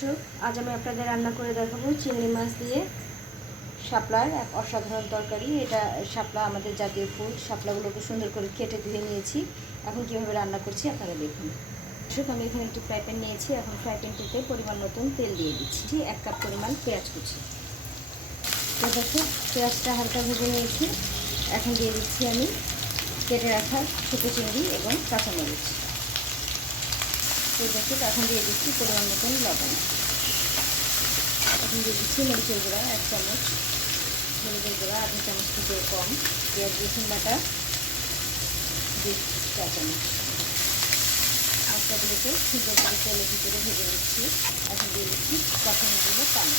দর্শক আজ আমি আপনাদের রান্না করে দেখাবো চিংড়ি মাছ দিয়ে। শাপলার এক অসাধারণ তরকারি। এটা শাপলা আমাদের জাতীয় ফুল। শাপলাগুলোকে সুন্দর করে কেটে ধুয়ে নিয়েছি। এখন কীভাবে রান্না করছি আপনারা দেখুন। দর্শক, আমি এখানে একটি ফ্রাই প্যান নিয়েছি। এখন ফ্রাই প্যানটিতে পরিমাণ মতন তেল দিয়ে দিচ্ছি। এক কাপ পরিমাণ পেঁয়াজ কুচি। তো দর্শক, পেঁয়াজটা হালকা ভেজে নিয়েছি। এখন দিয়ে দিচ্ছি আমি কেটে রাখা ছোটো চিংড়ি এবং কাঁচামরিচ। তো এখন দিয়ে দিচ্ছি পরিমাণ মতন লবণ। এখন দিয়ে দিচ্ছি মরিচের গুঁড়া, এক চামচ। হলুদের গুঁড়া, আধা চামচ থেকে কম। পেঁয়াজ, রসুন বাটা, দুই চা চামচ। মশলাগুলোকে সুন্দর করে তেলের ভিতরে ভেজে নিচ্ছি। এখন দিয়ে দিচ্ছি কষানো দেবো পানি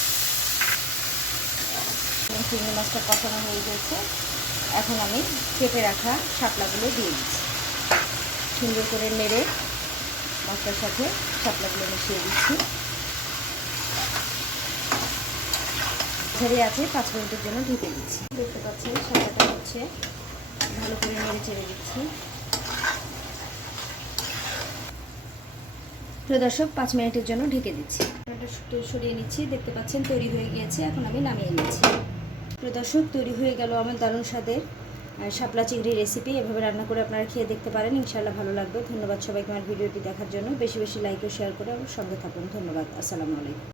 চিংড়ি মাছটা কষানো হয়ে গেছে। এখন আমি কেটে রাখা শাপলাগুলো দিয়ে দিচ্ছি। সুন্দর করে নেড়ে মশলার সাথে শাপলাগুলো মিশিয়ে দিচ্ছি। ঝেড়ে আছে, পাঁচ মিনিটের জন্য ঢেকে দিচ্ছি। দেখতে পাচ্ছেন, শাপলাটা হচ্ছে ভালো করে নেড়ে চেড়ে দিচ্ছি। দর্শক, পাঁচ মিনিটের জন্য ঢেকে দিচ্ছি। সরিয়ে নিচ্ছি। দেখতে পাচ্ছেন, তৈরি হয়ে গিয়েছে, এখন আমি নামিয়ে নিচ্ছি। প্রিয় দর্শক, তৈরি হয়ে গেল আমার দারুণ স্বাদের শাপলা চিংড়ি রেসিপি এভাবে রান্না করে আপনারা খেয়ে দেখতে পারেন। ইনশাআল্লাহ ভালো লাগবে। ধন্যবাদ সবাইকে আমার ভিডিওটি দেখার জন্য। বেশি বেশি লাইক ও শেয়ার করে আমার সঙ্গে থাকুন। ধন্যবাদ। আসসালামু আলাইকুম।